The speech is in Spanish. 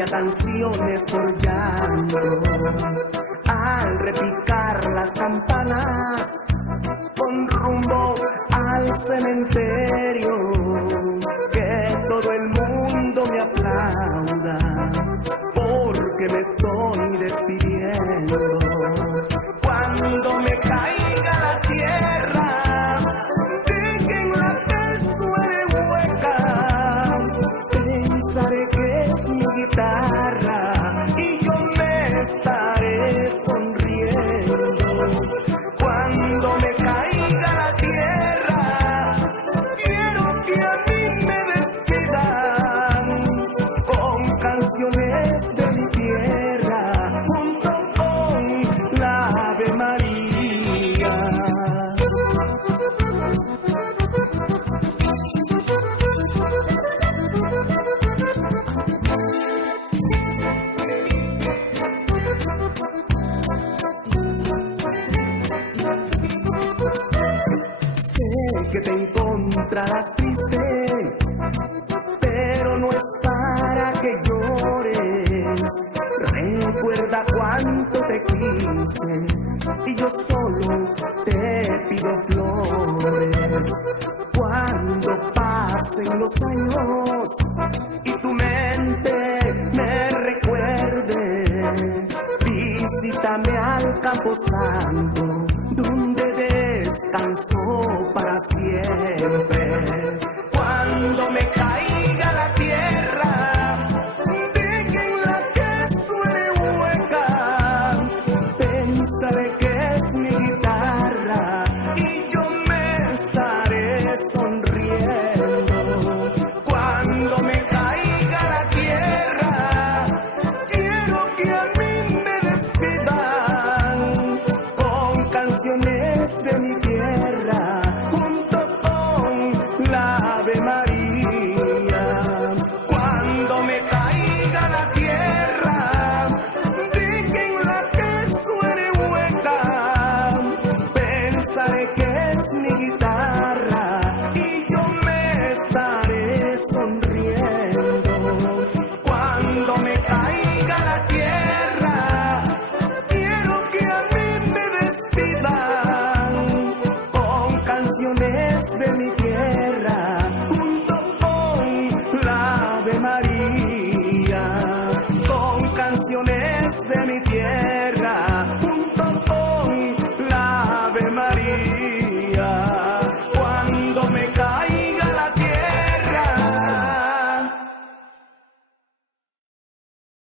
cante a canciones por llanto, al repicar las campanas con rumbo al cementerio, que todo el mundo me aplauda porque me estoy despidiendo. Cuando me caiga la tierra, déjenla que suene hueca, pensaré que es mi guitarra y yo me estaré sonriendo. Cuando me caiga la tierra, quiero que a mí me despidan con canciones de mi tierra, junto con la Ave María. Sé que te encontrarás triste, pero no es para que llores. Recuerda cuánto te quise y yo solo te pido flores. Cuando pasen los años y tu mente me recuerde, visítame al Camposanto